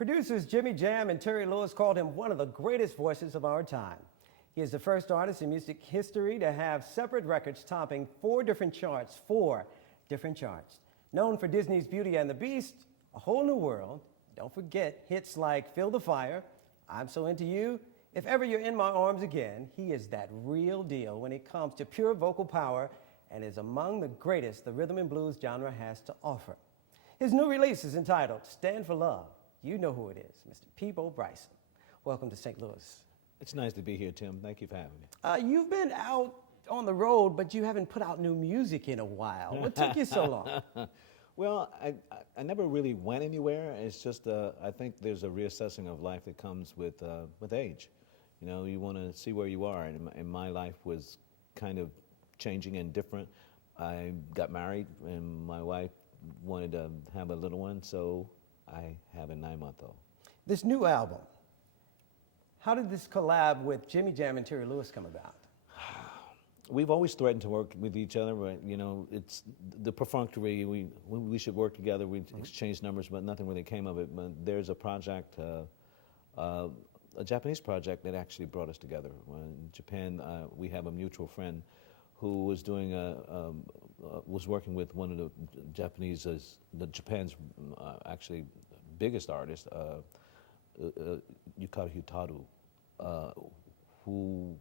Producers Jimmy Jam and Terry Lewis called him one of the greatest voices of our time. He is the first artist in music history to have separate records topping four different charts. Known for Disney's Beauty and the Beast, A Whole New World, don't forget hits like Feel the Fire, I'm So Into You, If Ever You're in My Arms Again. He is that real deal when it comes to pure vocal power and is among the greatest the rhythm and blues genre has to offer. His new release is entitled Stand for Love. You know who it is, Mr. Peabo Bryson. Welcome to St. Louis. It's nice to be here, Tim. Thank you for having me. You've been out on the road, but you haven't put out new music in a while. What took you so long? Well, I never really went anywhere. It's just I think there's a reassessing of life that comes with age. You know, you want to see where you are, and my life was kind of changing and different. I got married, and my wife wanted to have a little one, so I have a 9-month-old. This new album, how did this collab with Jimmy Jam and Terry Lewis come about? We've always threatened to work with each other, but you know, it's the perfunctory. We should work together. We exchanged numbers, but nothing really came of it. But there's a project, a Japanese project that actually brought us together. In Japan, we have a mutual friend who was doing was working with one of the Japan's actually biggest artist, Yukari Hutaru, who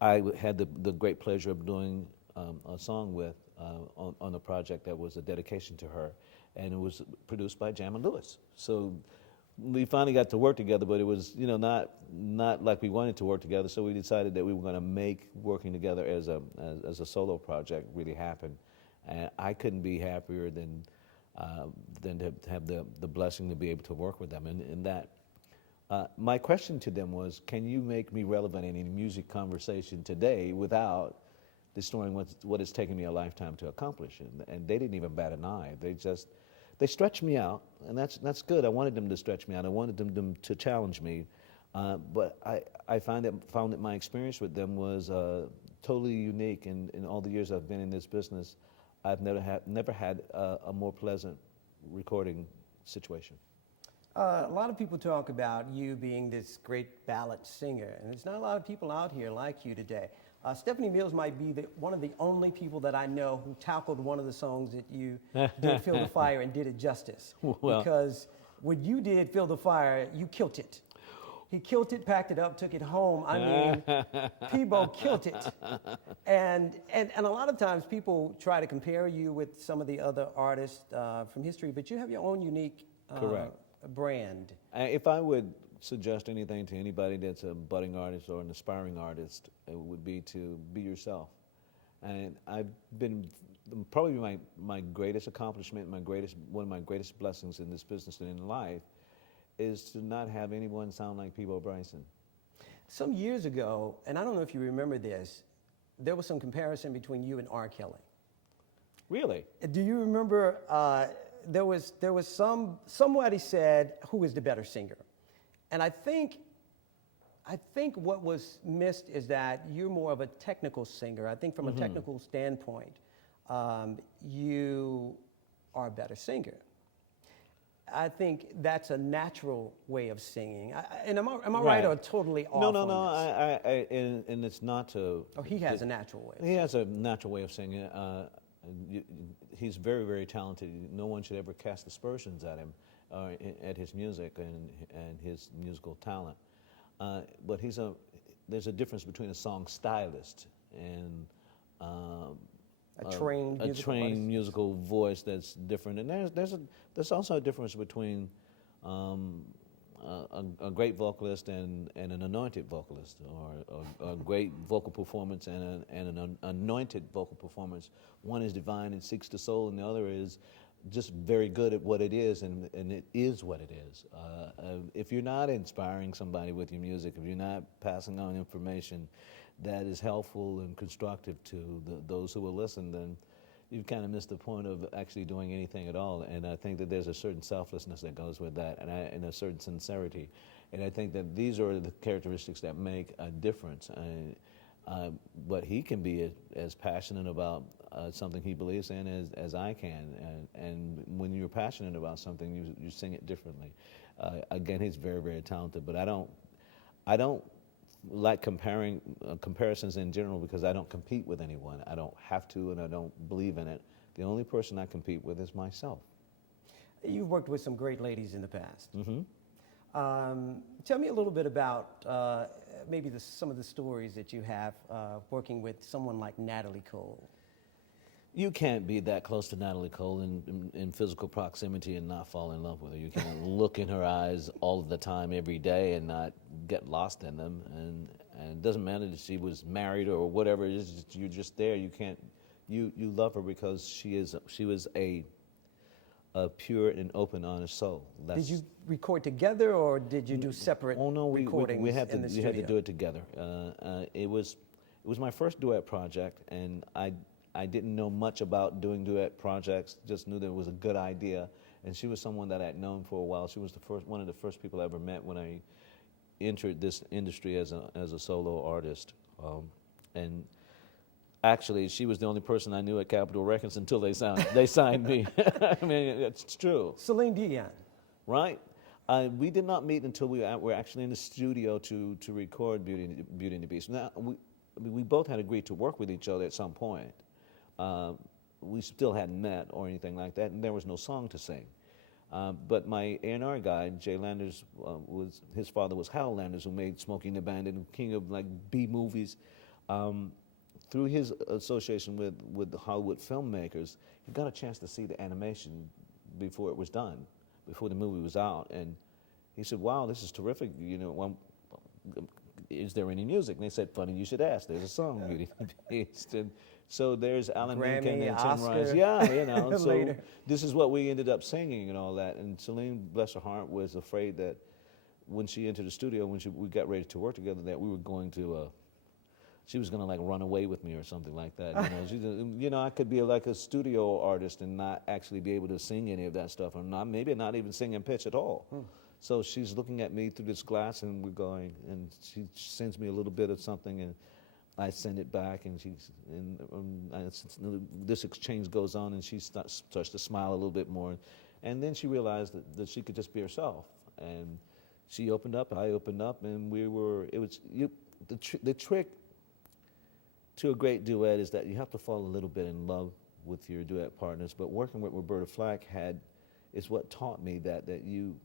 I had the great pleasure of doing a song with on a project that was a dedication to her, and it was produced by Jam and Lewis. So we finally got to work together, but it was, you know, not like we wanted to work together. So we decided that we were going to make working together as a solo project really happen, and I couldn't be happier than to have the blessing to be able to work with them. And that my question to them was, can you make me relevant in any music conversation today without destroying what it's taken me a lifetime to accomplish? And they didn't even bat an eye. They stretched me out, and that's good. I wanted them to stretch me out. I wanted them to challenge me, but I found that my experience with them was totally unique. In all the years I've been in this business, I've never had a more pleasant recording situation. A lot of people talk about you being this great ballad singer, and there's not a lot of people out here like you today. Stephanie Mills might be one of the only people that I know who tackled one of the songs that you did, Feel the Fire, and did it justice. Well, because when you did Feel the Fire, you killed it. He killed it, packed it up, took it home. I mean, Peabo killed it. And a lot of times people try to compare you with some of the other artists from history, but you have your own unique brand. If I would suggest anything to anybody that's a budding artist or an aspiring artist, it would be to be yourself. And I've been probably my greatest accomplishment, one of my greatest blessings in this business and in life is to not have anyone sound like Peabo Bryson. Some years ago, and I don't know if you remember this, there was some comparison between you and R. Kelly. Really? Do you remember? There was somebody said, who is the better singer? And I think what was missed is that you're more of a technical singer. I think from a technical standpoint, you are a better singer. I think that's a natural way of singing. And am I right or totally off? No. And it's not to. Oh, he has a natural way. He has a natural way of singing. He's very, very talented. No one should ever cast aspersions at him, at his music and his musical talent. But there's a difference between a song stylist and a trained musical voice that's different. And there's also a difference between a great vocalist and an anointed vocalist, or a great vocal performance and an anointed vocal performance. One is divine and seeks the soul, and the other is just very good at what it is, and it is what it is. If you're not inspiring somebody with your music, if you're not passing on information that is helpful and constructive to those who will listen, then you've kind of missed the point of actually doing anything at all. And I think that there's a certain selflessness that goes with that, and a certain sincerity. And I think that these are the characteristics that make a difference. But he can be as passionate about something he believes in as I can. And when you're passionate about something, you sing it differently. Again, he's very, very talented, but I don't like comparisons in general because I don't compete with anyone. I don't have to, and I don't believe in it. The only person I compete with is myself. You've worked with some great ladies in the past. Mm-hmm. Tell me a little bit about maybe some of the stories that you have working with someone like Natalie Cole. You can't be that close to Natalie Cole in physical proximity and not fall in love with her. You can't look in her eyes all the time, every day, and not get lost in them. And it doesn't matter that she was married or whatever it is. You're just there. You can't. You love her because she was a pure and open, honest soul. Did you record together, or did you do separate recordings we had to, in the we studio? had to do it together. It was my first duet project, and I didn't know much about doing duet projects. Just knew that it was a good idea, and she was someone that I'd known for a while. She was one of the first people I ever met when I entered this industry as a solo artist, and. Actually, she was the only person I knew at Capitol Records until they signed me. I mean, it's true. Celine Dion. Right? We did not meet until we were actually in the studio to record Beauty and the Beast. Now, we both had agreed to work with each other at some point. We still hadn't met or anything like that, and there was no song to sing. But my A&R guy, Jay Landers, his father was Hal Landers, who made Smokey and the Bandit and king of like B movies. Through his association with the Hollywood filmmakers, he got a chance to see the animation before it was done, before the movie was out, and he said, "Wow, this is terrific. You know, is there any music?" And they said, "Funny you should ask. There's a song, Beauty and the Beast." And so there's Alan Menken and Tim Rice. Yeah, you know. So this is what we ended up singing and all that. And Celine, bless her heart, was afraid that when she entered the studio, when we got ready to work together, that we were going to. She was gonna like run away with me or something like that. You know, I could be like a studio artist and not actually be able to sing any of that stuff, or maybe not even sing in pitch at all. So she's looking at me through this glass, and we're going, and she sends me a little bit of something, and I send it back, and this exchange goes on, and she starts to smile a little bit more, and then she realized that she could just be herself, and she opened up, I opened up, and the trick to a great duet is that you have to fall a little bit in love with your duet partners. But working with Roberta Flack is what taught me that you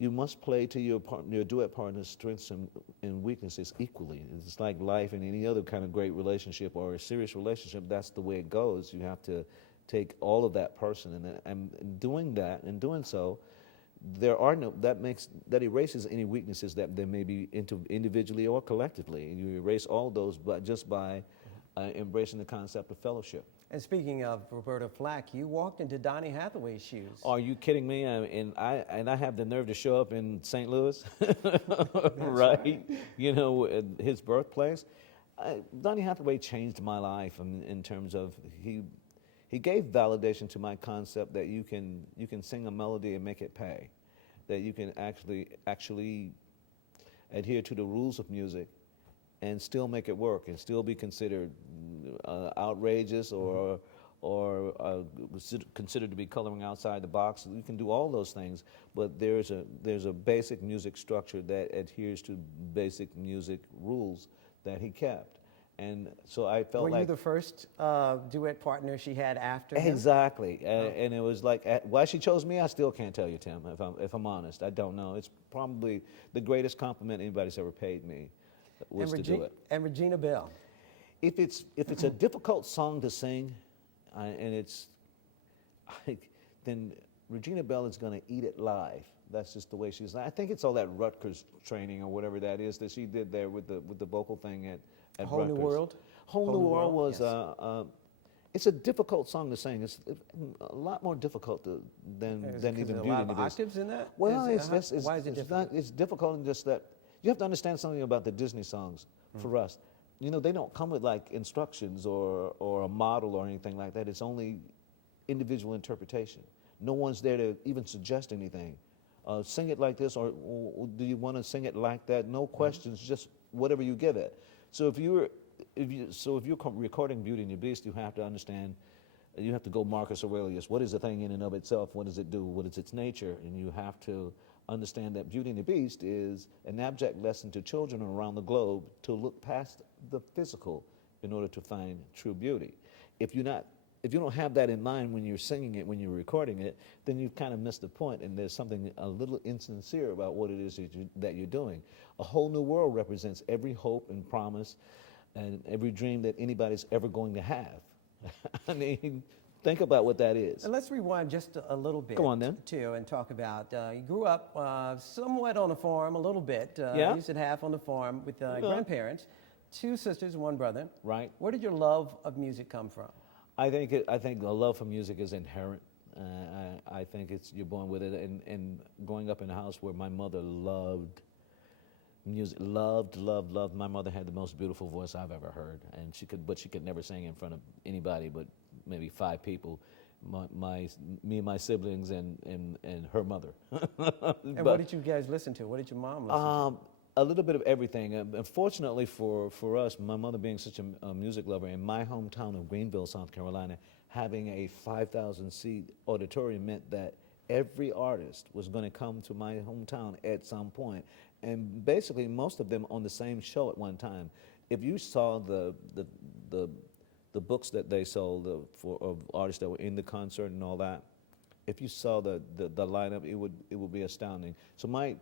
must play to your duet partner's strengths and weaknesses equally. It's like life and any other kind of great relationship or a serious relationship. That's the way it goes. You have to take all of that person, and doing that and doing so, that erases any weaknesses that there may be individually or collectively. And you erase all those, but just by embracing the concept of fellowship. And speaking of Roberta Flack, you walked into Donny Hathaway's shoes. Are you kidding me? And I have the nerve to show up in St. Louis, right? You know, his birthplace. Donny Hathaway changed my life in terms of he gave validation to my concept that you can sing a melody and make it pay, that you can actually adhere to the rules of music and still make it work and still be considered outrageous or considered to be coloring outside the box. You can do all those things, but there's a basic music structure that adheres to basic music rules that he kept. And so I felt like... Were you the first duet partner she had after him? Exactly. And it was like, why she chose me, I still can't tell you, Tim, if I'm honest. I don't know. It's probably the greatest compliment anybody's ever paid me was to do it. And Regina Belle. If it's a difficult song to sing, then Regina Belle is going to eat it live. That's just the way she's. I think it's all that Rutgers training or whatever that is that she did there with the vocal thing at Whole Rutgers. New World. Whole New World was. Yes. It's a difficult song to sing. It's a lot more difficult than even Beauty and the Beast. A lot of octaves in that? Well, why is it difficult? It's difficult in just that you have to understand something about the Disney songs. For us, you know, they don't come with like instructions or a model or anything like that. It's only individual interpretation. No one's there to even suggest anything. Sing it like this, or do you want to sing it like that? No questions, just whatever you give it. So if you're if you're recording Beauty and the Beast, you have to understand. You have to go Marcus Aurelius. What is the thing in and of itself? What does it do? What is its nature? And you have to understand that Beauty and the Beast is an abject lesson to children around the globe to look past the physical in order to find true beauty. If you don't have that in mind when you're singing it, when you're recording it, then you've kind of missed the point, and there's something a little insincere about what it is that you're doing. A Whole New World represents every hope and promise and every dream that anybody's ever going to have. I mean, think about what that is. And let's rewind just a little bit. Go on then. Too, and talk about, you grew up somewhat on a farm, a little bit. Yeah. You said half on the farm with grandparents, 2 sisters and 1 brother. Right. Where did your love of music come from? I think the love for music is inherent. I think you're born with it. And growing up in a house where my mother loved music, loved. My mother had the most beautiful voice I've ever heard, and she could never sing in front of anybody but maybe 5 people. Me and my siblings and her mother. And what did you guys listen to? What did your mom listen to? A little bit of everything. Unfortunately for us, my mother being such a music lover, in my hometown of Greenville, South Carolina, having a 5,000-seat auditorium meant that every artist was going to come to my hometown at some point, and basically most of them on the same show at one time. If you saw the books that they sold of artists that were in the concert and all that, if you saw the lineup, it would be astounding. So my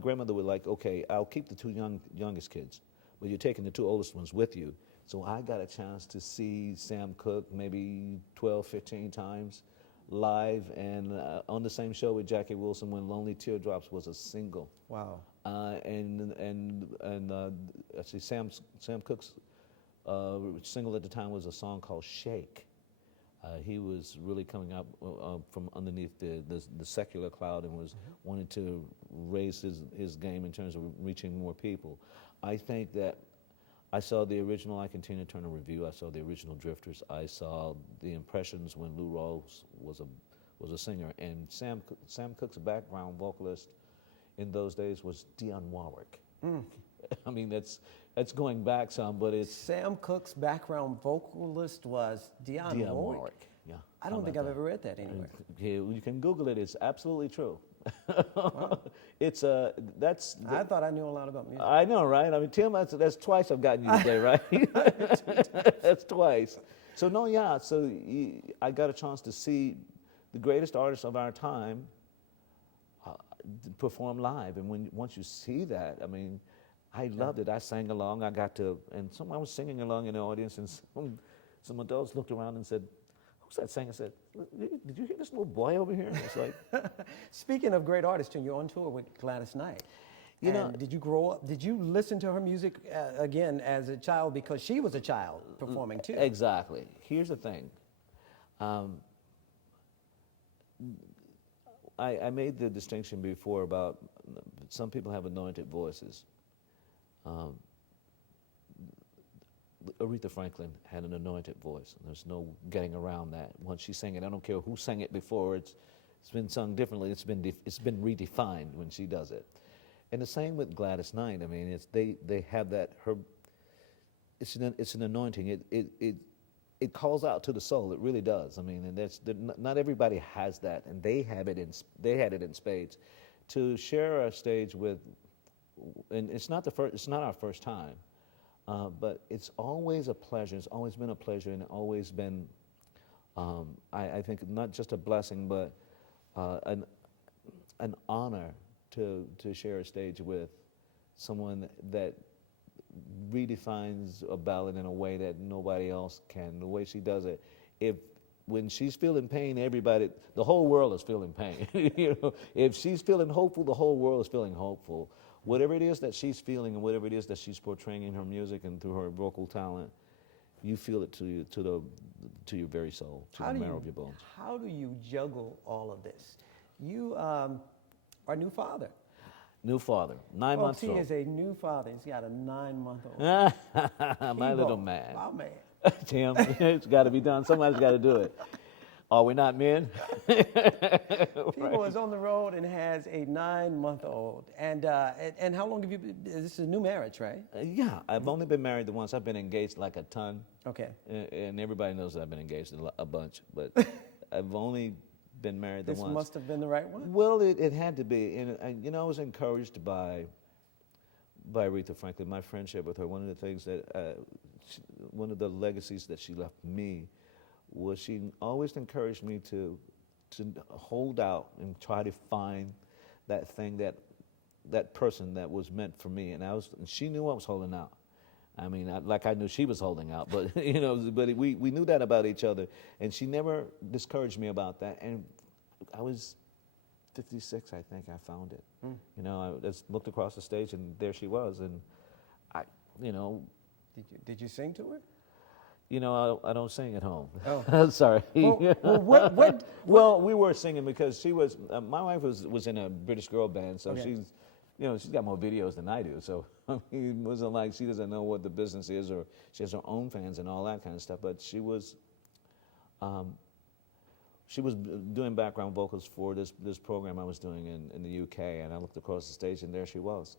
grandmother would like, okay, I'll keep the 2 youngest kids, but you're taking the 2 oldest ones with you. So I got a chance to see Sam Cooke maybe 12, 15 times live, and on the same show with Jackie Wilson when Lonely Teardrops was a single. Wow. Actually Sam Cooke's single at the time was a song called Shake. He was really coming up from underneath the secular cloud and was wanting to raise his game in terms of reaching more people. I think that I saw the original I Can Tina Turner Review. I saw the original Drifters. I saw the Impressions when Lou Rawls was a singer. And Sam Cooke's background vocalist in those days was Dionne Warwick. I mean, that's going back some, but it's... Sam Cooke's background vocalist was Dionne Warwick. Yeah. I don't think I've ever read that anywhere. You can Google it. It's absolutely true. Wow. I thought I knew a lot about music. I know, right? I mean, Tim, that's twice I've gotten you today, right? That's twice. So no, yeah. So I got a chance to see the greatest artists of our time perform live, and once you see that, I mean, I loved it. I sang along. I was singing along in the audience, and some adults looked around and said, "Who's that singer?" I said, "Did you hear this little boy over here?" It's like, speaking of great artists, you're on tour with Gladys Knight. You know, did you grow up? Did you listen to her music again as a child because she was a child performing too? Exactly. Here's the thing. I made the distinction before about some people have anointed voices. Aretha Franklin had an anointed voice, and there's no getting around that. Once she sang it, I don't care who sang it before, it's been sung differently, it's been redefined when she does it. And the same with Gladys Knight. I mean, they have that, it's an anointing. It calls out to the soul. It really does. I mean, and not everybody has that, and they had it in spades. To share a stage with, and it's not our first time, but it's always a pleasure. It's always been a pleasure, and always been, I think, not just a blessing, but an honor to share a stage with someone that redefines a ballad in a way that nobody else can. The way she does it, when she's feeling pain, the whole world is feeling pain. You know, if she's feeling hopeful, the whole world is feeling hopeful. Whatever it is that she's feeling and whatever it is that she's portraying in her music and through her vocal talent, you feel it to your very soul, to the marrow of your bones. How do you juggle all of this? You are a new father. New father, 9 months old. He is a new father. He's got a 9-month-old. My little man. My man. Tim, it's got to be done. Somebody's got to do it. Are we not men? People is on the road and has a 9-month-old. And how long have you been, this is a new marriage, right? Yeah, I've only been married once. I've been engaged like a ton. Okay. And everybody knows that I've been engaged a bunch, but I've only been married the once. This must have been the right one? Well, it had to be. And you know, I was encouraged by Aretha Franklin, my friendship with her. One of the things that, one of the legacies that she left me was she always encouraged me to hold out and try to find that thing, that person that was meant for me. And she knew I was holding out. I mean, I knew she was holding out, but you know, but we knew that about each other, and she never discouraged me about that. And I was 56, I think I found it. You know, I just looked across the stage, and there she was, and you know. Did you sing to her? You know, I don't sing at home. Oh. Sorry. Well, we were singing because she was, my wife was in a British girl band, so okay. she's got more videos than I do. So I mean, it wasn't like she doesn't know what the business is, or she has her own fans and all that kind of stuff. But she was doing background vocals for this program I was doing in the UK, and I looked across the stage, and there she was.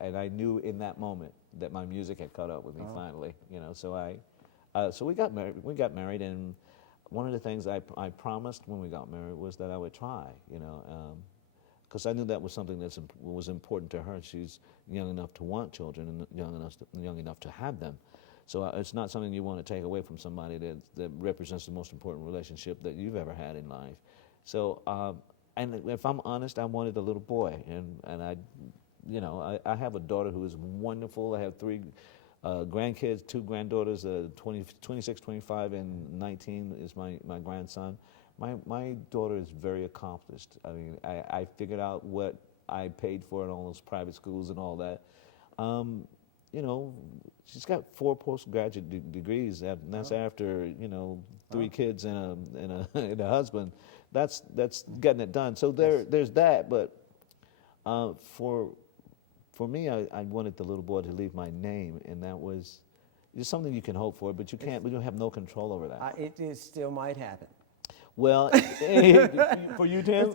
And I knew in that moment that my music had caught up with me finally. You know, so we got married, and one of the things I promised when we got married was that I would try, you know, because I knew that was something that was important to her. She's young enough to want children and young enough to have them. So it's not something you want to take away from somebody that represents the most important relationship that you've ever had in life. So, and if I'm honest, I wanted a little boy, and I have a daughter who is wonderful. I have 3 grandkids, 2 granddaughters, 26, 25, and 19 is my grandson. My daughter is very accomplished. I mean, I figured out what I paid for in all those private schools and all that. You know, she's got 4 postgraduate degrees. That's after, you know, 3 kids and a husband. That's getting it done. So there's that. But for me, I wanted the little boy to leave my name, and that was just something you can hope for, but you can't. We don't have no control over that. It still might happen. Well, for you, Tim,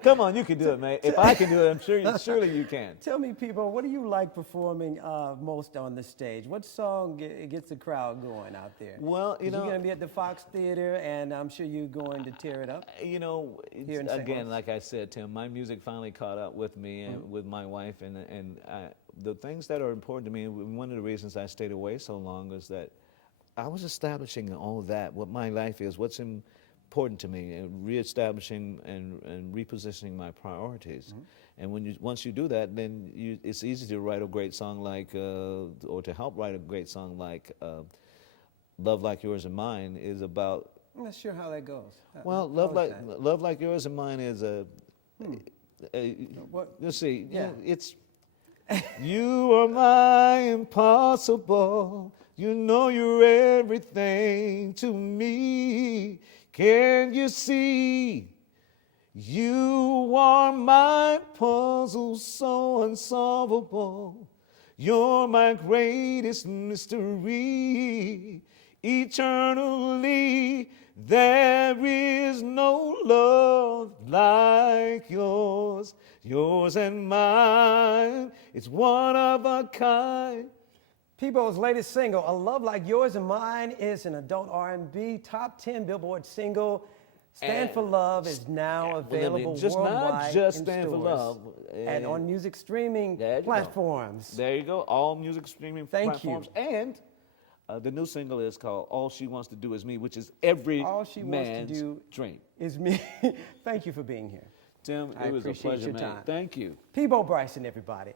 come on, you can do it, man. If I can do it, surely you can. Tell me, people, what do you like performing most on the stage? What song gets the crowd going out there? Well, you know, you're going to be at the Fox Theater, and I'm sure you're going to tear it up. You know, again, like I said, Tim, my music finally caught up with me and with my wife, and the things that are important to me. One of the reasons I stayed away so long is that I was establishing all of that, what my life is, what's important to me, and reestablishing and repositioning my priorities. And once you do that, then it's easy to write a great song like, or to help write a great song like "Love Like Yours and Mine" is about. I'm not sure how that goes. Well, Love Like Yours and Mine is let's see. Yeah. It's you are my impossible. You know you're everything to me. Can you see? You are my puzzle so unsolvable. You're my greatest mystery. Eternally, there is no love like yours. Yours and mine, it's one of a kind. Peabo's latest single, A Love Like Yours and Mine, is an adult R&B top 10 Billboard single. Stand for Love is now available worldwide. Not just in Stand for stores Love. and on music streaming platforms. There you go, all music streaming platforms. You. And the new single is called All She Wants to Do Is Me, which is every man's dream. Is me. Thank you for being here. Tim, it was a pleasure, man. Thank you. Peabo Bryson, everybody.